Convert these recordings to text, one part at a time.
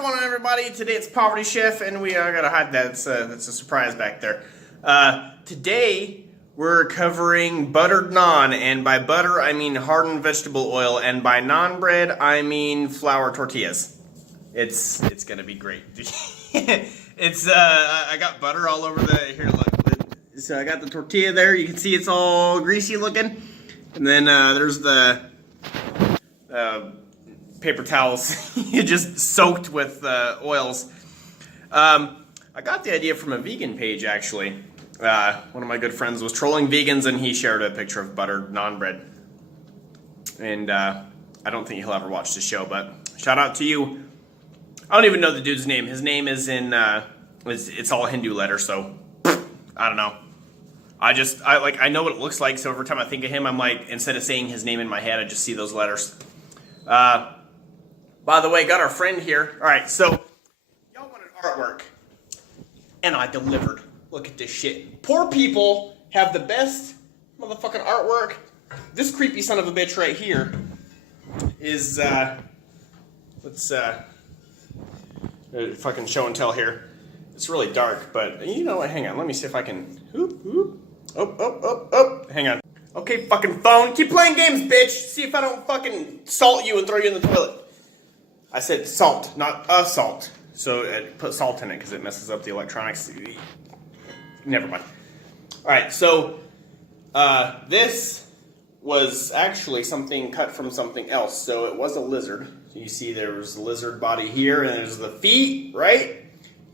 going on, everybody? Today it's Poverty Chef, and we gotta hide that. That's a surprise back there. Today we're covering buttered naan, and by butter I mean hardened vegetable oil, and by naan bread I mean flour tortillas. It's gonna be great. I got butter all over the here. Look, so I got the tortilla there. You can see it's all greasy looking, and then there's the paper towels just soaked with oils. I got the idea from a vegan page, actually. One of my good friends was trolling vegans, and he shared a picture of buttered naan bread. And I don't think he'll ever watch the show, but shout out to you. I don't even know the dude's name. His name is in it's all Hindu letters, so I don't know. I know what it looks like, so every time I think of him, I'm like, instead of saying his name in my head, I just see those letters. By the way, got our friend here. All right, so y'all wanted artwork, and I delivered. Look at this shit. Poor people have the best motherfucking artwork. This creepy son of a bitch right here is let's fucking show and tell here. It's really dark, but you know what? Hang on. Let me see if I can. Hang on. Okay, fucking phone. Keep playing games, bitch. See if I don't fucking salt you and throw you in the toilet. I said salt, not assault. So put salt in it because it messes up the electronics. Never mind. All right, so this was actually something cut from something else. So it was a lizard. So you see there was the lizard body here, and there's the feet, right?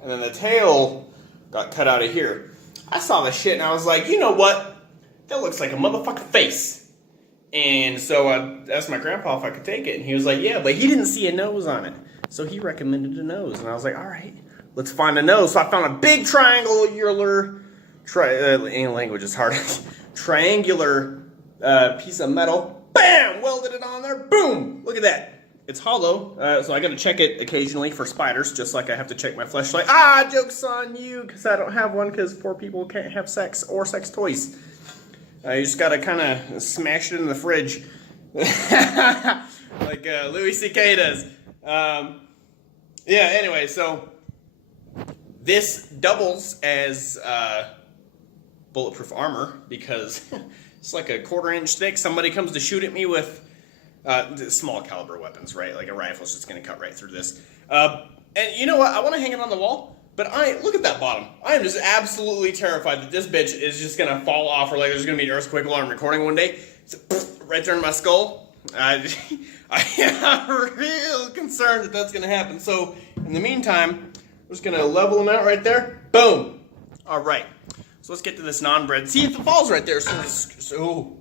And then the tail got cut out of here. I saw this shit, and I was like, you know what? That looks like a motherfucking face. And so I asked my grandpa if I could take it, and he was like, yeah, but he didn't see a nose on it. So he recommended a nose, and I was like, all right, let's find a nose. So I found a big triangular, language is hard, triangular piece of metal. Bam! Welded it on there. Boom! Look at that. It's hollow, so I got to check it occasionally for spiders, just like I have to check my fleshlight. Joke's on you, because I don't have one, because poor people can't have sex or sex toys. You just got to kind of smash it in the fridge, like Louis C.K. does. Anyway, so this doubles as bulletproof armor, because it's like a 1/4 inch thick. Somebody comes to shoot at me with small caliber weapons, right? Like a rifle's just going to cut right through this. And you know what? I want to hang it on the wall. But look at that bottom. I am just absolutely terrified that this bitch is just going to fall off, or like there's going to be an earthquake while I'm recording one day. It's right there in my skull. I am real concerned that that's going to happen. So in the meantime, we're just going to level them out right there. Boom. All right. So let's get to this naan bread. See if it falls right there. You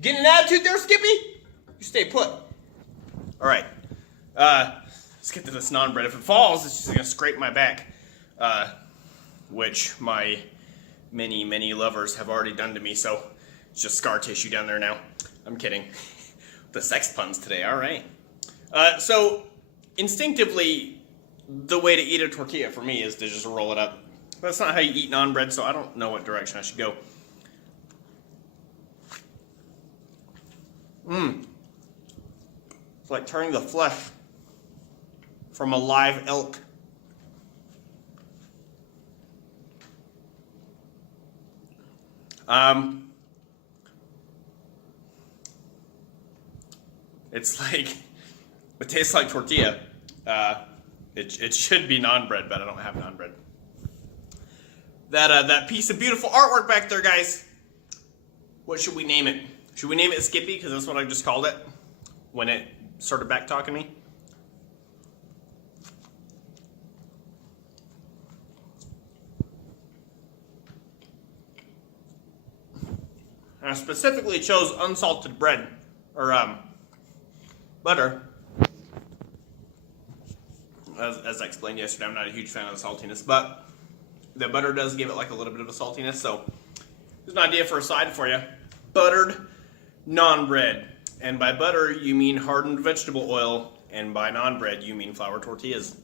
getting an attitude there, Skippy? You stay put. All right. Let's get to this naan bread. If it falls, it's just going to scrape my back, which my many, many lovers have already done to me, so it's just scar tissue down there now. I'm kidding. The sex puns today, all right. So, instinctively, the way to eat a tortilla for me is to just roll it up. That's not how you eat naan bread, so I don't know what direction I should go. It's like turning the flesh from a live elk. It's like, it tastes like tortilla. It should be naan bread, but I don't have naan bread. That piece of beautiful artwork back there, guys. What should we name it? Should we name it Skippy, because that's what I just called it when it started back talking to me? And I specifically chose unsalted bread, or butter. As I explained yesterday, I'm not a huge fan of the saltiness, but the butter does give it like a little bit of a saltiness, so there's an idea for a side for you. Buttered naan bread. And by butter, you mean hardened vegetable oil, and by naan bread, you mean flour tortillas.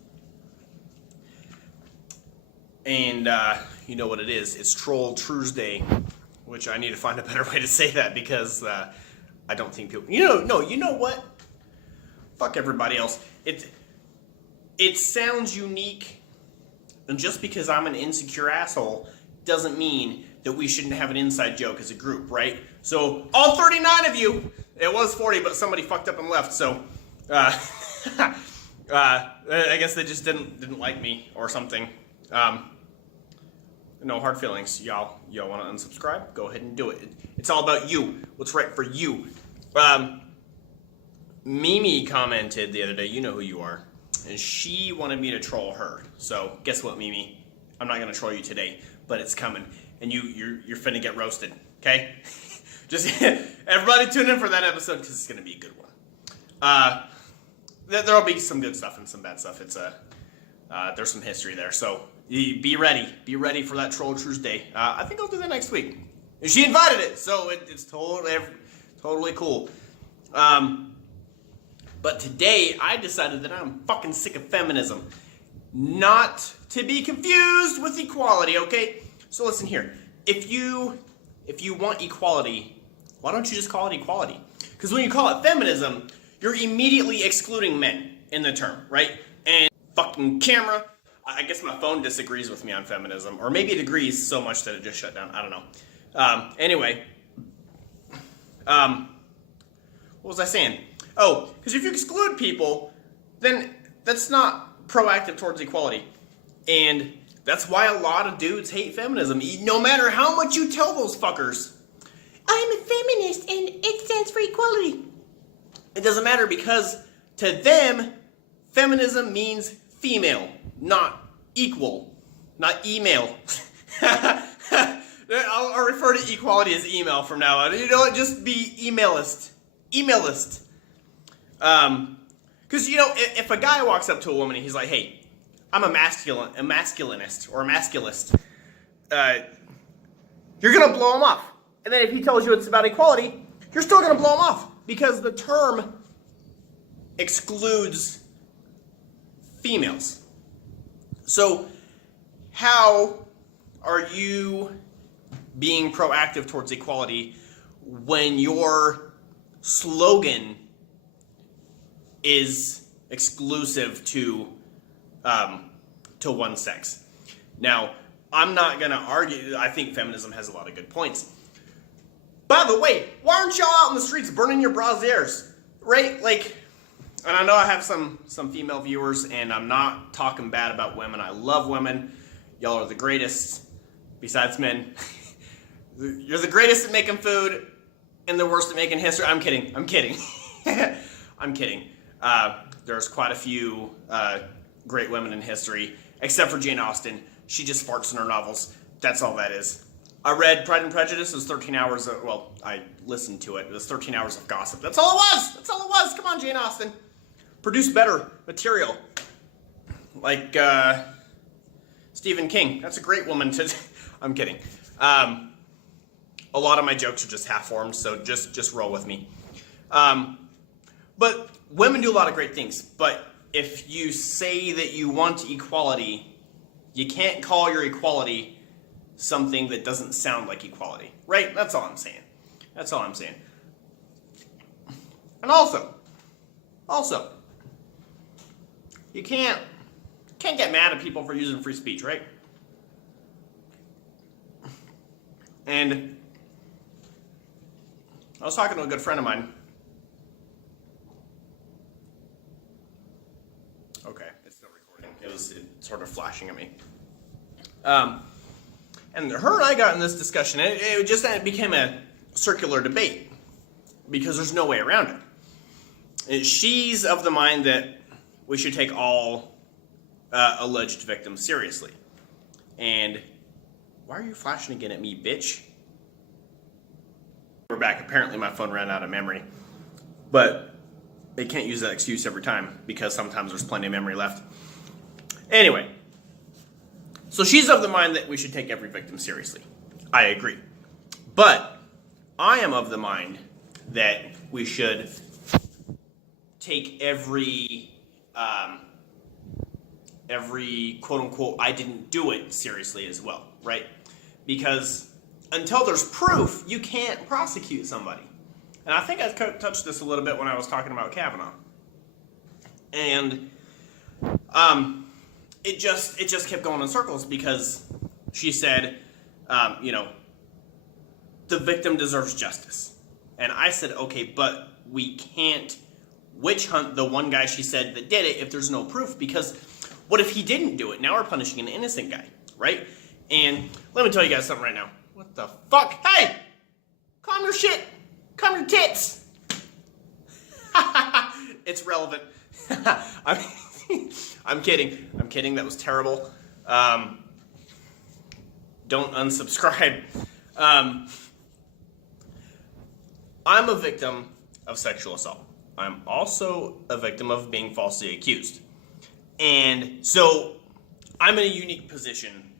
And you know what it is. It's Troll Tuesday, which I need to find a better way to say that, because I don't think people... You know what? Fuck everybody else. It sounds unique, and just because I'm an insecure asshole doesn't mean that we shouldn't have an inside joke as a group, right? So, all 39 of you, it was 40, but somebody fucked up and left, so, I guess they just didn't like me or something. No hard feelings. Y'all want to unsubscribe? Go ahead and do it. It's all about you. What's right for you. Mimi commented the other day, you know who you are, and she wanted me to troll her. So guess what, Mimi? I'm not gonna troll you today, but it's coming, and you're finna get roasted. Okay? Just everybody tune in for that episode because it's gonna be a good one. There'll be some good stuff and some bad stuff. There's some history there, so be ready. Be ready for that Troll Tuesday. I think I'll do that next week. She invited it, so it's totally cool. But today, I decided that I'm fucking sick of feminism. Not to be confused with equality, okay? So listen here. If you want equality, why don't you just call it equality? Because when you call it feminism, you're immediately excluding men in the term, right? And fucking camera. I guess my phone disagrees with me on feminism. Or maybe it agrees so much that it just shut down. I don't know. Anyway. What was I saying? Oh, because if you exclude people, then that's not proactive towards equality. And that's why a lot of dudes hate feminism. No matter how much you tell those fuckers, I'm a feminist and it stands for equality. It doesn't matter because to them, feminism means female, not equal, not email. I'll refer to equality as email from now on. You know what? Just be emailist. Emailist. Because, if a guy walks up to a woman and he's like, hey, I'm a masculinist or a masculist, you're going to blow him off. And then if he tells you it's about equality, you're still going to blow him off because the term excludes females. So how are you being proactive towards equality when your slogan is exclusive to one sex? Now, I'm not going to argue. I think feminism has a lot of good points. By the way, why aren't y'all out in the streets burning your brassieres? Right? Like, and I know I have some female viewers, and I'm not talking bad about women. I love women. Y'all are the greatest, besides men. You're the greatest at making food and the worst at making history. I'm kidding. I'm kidding. I'm kidding. There's quite a few great women in history, except for Jane Austen. She just farts in her novels. That's all that is. I read Pride and Prejudice. It was 13 hours of, well, I listened to it. It was 13 hours of gossip. That's all it was. That's all it was. Come on, Jane Austen. Produce better material. Like Stephen King. That's a great woman to... I'm kidding. A lot of my jokes are just half-formed, so just roll with me. But women do a lot of great things. But if you say that you want equality, you can't call your equality something that doesn't sound like equality. Right? That's all I'm saying. That's all I'm saying. And also, you can't get mad at people for using free speech, right? And I was talking to a good friend of mine. Okay, it's still recording. It's sort of flashing at me. And her and I got in this discussion. It became a circular debate because there's no way around it. And she's of the mind that we should take all alleged victims seriously. And why are you flashing again at me, bitch? We're back. Apparently my phone ran out of memory. But they can't use that excuse every time because sometimes there's plenty of memory left. Anyway, so she's of the mind that we should take every victim seriously. I agree. But I am of the mind that we should take every quote-unquote I didn't do it seriously as well, right? Because until there's proof, you can't prosecute somebody. And I think I touched this a little bit when I was talking about Kavanaugh. And it just kept going in circles because she said, the victim deserves justice. And I said, okay, but we can't witch hunt the one guy she said that did it if there's no proof, because what if he didn't do it? Now we're punishing an innocent guy, right? And let me tell you guys something right now. What the fuck? Hey! Calm your shit! Calm your tits! It's relevant. I'm kidding. I'm kidding. That was terrible. Don't unsubscribe. I'm a victim of sexual assault. I'm also a victim of being falsely accused. And so I'm in a unique position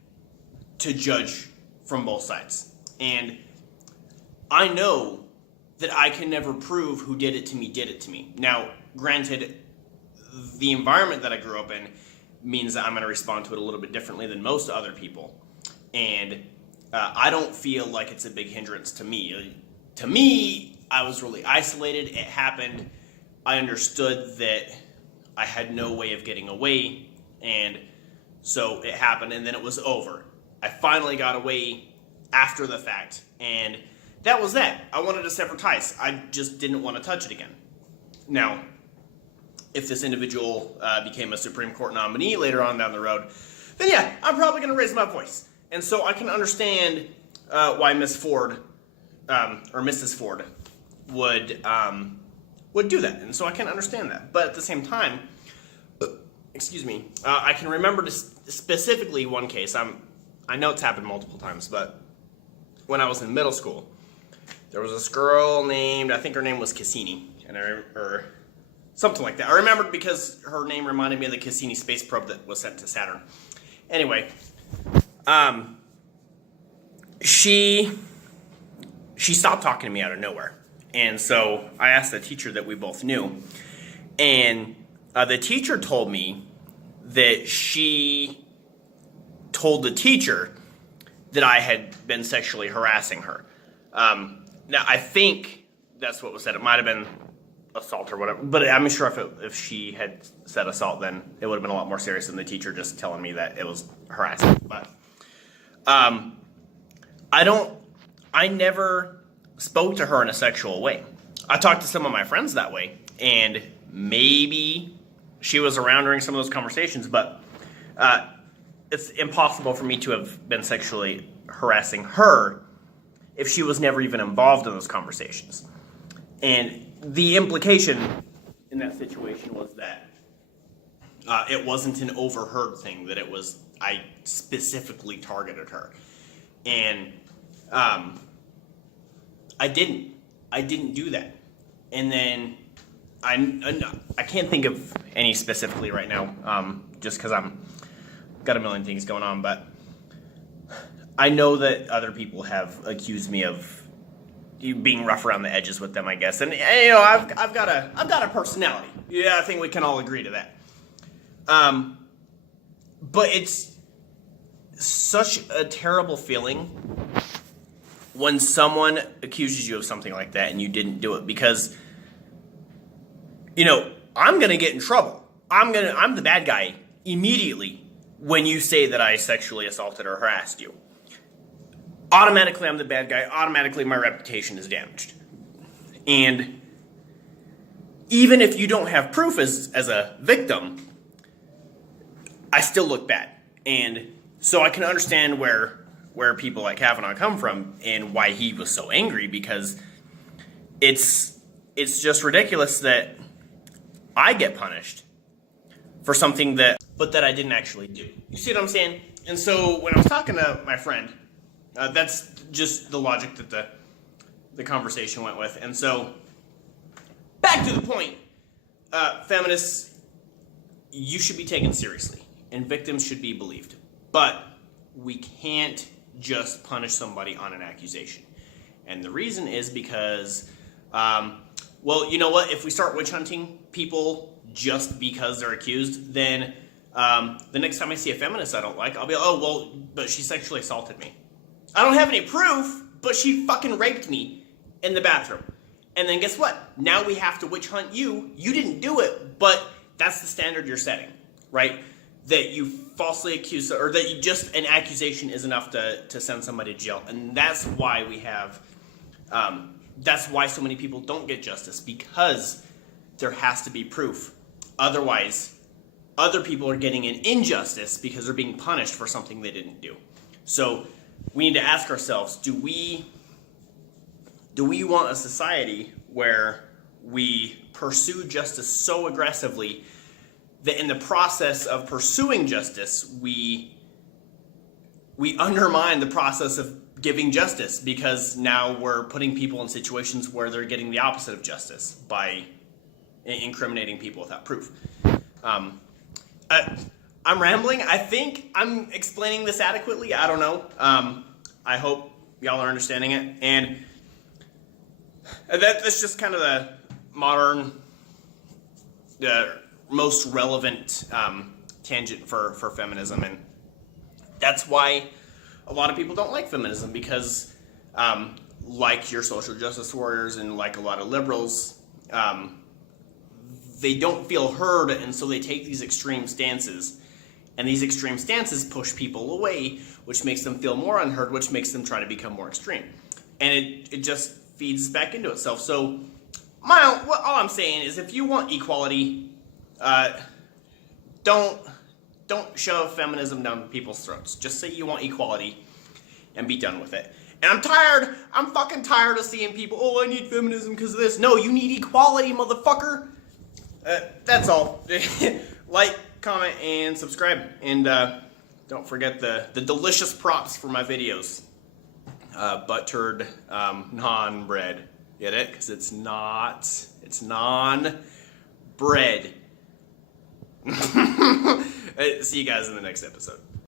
to judge from both sides. And I know that I can never prove who did it to me. Now, granted, the environment that I grew up in means that I'm going to respond to it a little bit differently than most other people. And I don't feel like it's a big hindrance to me. To me, I was really isolated. It happened. I understood that I had no way of getting away, and so it happened, and then it was over. I finally got away after the fact, and that was that. I wanted to sever ties. I just didn't want to touch it again. Now, if this individual became a Supreme Court nominee later on down the road, then yeah, I'm probably going to raise my voice. And so I can understand why Miss Ford, or Mrs. Ford, would do that. And so I can understand that. But at the same time, excuse me, I can remember specifically one case. I know it's happened multiple times, but when I was in middle school, there was this girl named, I think her name was Cassini, or something like that. I remembered because her name reminded me of the Cassini space probe that was sent to Saturn. Anyway, she stopped talking to me out of nowhere. And so I asked the teacher that we both knew, and the teacher told me that she told the teacher that I had been sexually harassing her. Now, I think that's what was said. It might have been assault or whatever, but I'm sure if she had said assault, then it would have been a lot more serious than the teacher just telling me that it was harassment. But I never spoke to her in a sexual way. I talked to some of my friends that way, and maybe she was around during some of those conversations, but it's impossible for me to have been sexually harassing her if she was never even involved in those conversations. And the implication in that situation was that it wasn't an overheard thing, that it was, I specifically targeted her. And I didn't do that. And then I can't think of any specifically right now, just because I'm got a million things going on. But I know that other people have accused me of being rough around the edges with them, I guess. And I've got a personality. Yeah, I think we can all agree to that. But it's such a terrible feeling when someone accuses you of something like that and you didn't do it, because I'm going to get in trouble. I'm the bad guy immediately when you say that I sexually assaulted or harassed you. Automatically I'm the bad guy. Automatically my reputation is damaged. And even if you don't have proof as a victim, I still look bad. And so I can understand where people like Kavanaugh come from and why he was so angry, because it's just ridiculous that I get punished for something that I didn't actually do. You see what I'm saying? And so when I was talking to my friend, that's just the logic that the conversation went with. And so back to the point, feminists, you should be taken seriously and victims should be believed. But we can't just punish somebody on an accusation. And the reason is because, well, you know what? If we start witch hunting people just because they're accused, then the next time I see a feminist I don't like, I'll be like, oh, well, but she sexually assaulted me. I don't have any proof, but she fucking raped me in the bathroom. And then guess what? Now we have to witch hunt you. You didn't do it, but that's the standard you're setting, right? That you falsely accuse, or that you just, an accusation is enough to send somebody to jail. And that's why we have, that's why so many people don't get justice, because there has to be proof. Otherwise, other people are getting an injustice because they're being punished for something they didn't do. So we need to ask ourselves, do we want a society where we pursue justice so aggressively that in the process of pursuing justice, we undermine the process of giving justice, because now we're putting people in situations where they're getting the opposite of justice by incriminating people without proof. I'm rambling. I think I'm explaining this adequately. I don't know. I hope y'all are understanding it. And that's just kind of the modern, most relevant tangent for feminism. And that's why a lot of people don't like feminism, because like your social justice warriors and like a lot of liberals, they don't feel heard, and so they take these extreme stances. And these extreme stances push people away, which makes them feel more unheard, which makes them try to become more extreme. And it just feeds back into itself. So all I'm saying is, if you want equality, don't shove feminism down people's throats. Just say you want equality and be done with it. And I'm fucking tired of seeing people, oh, I need feminism because of this. No, you need equality, motherfucker. That's all. Like, comment, and subscribe. And don't forget the delicious props for my videos. Buttered non-bread. Get it? Because it's non-bread. See you guys in the next episode.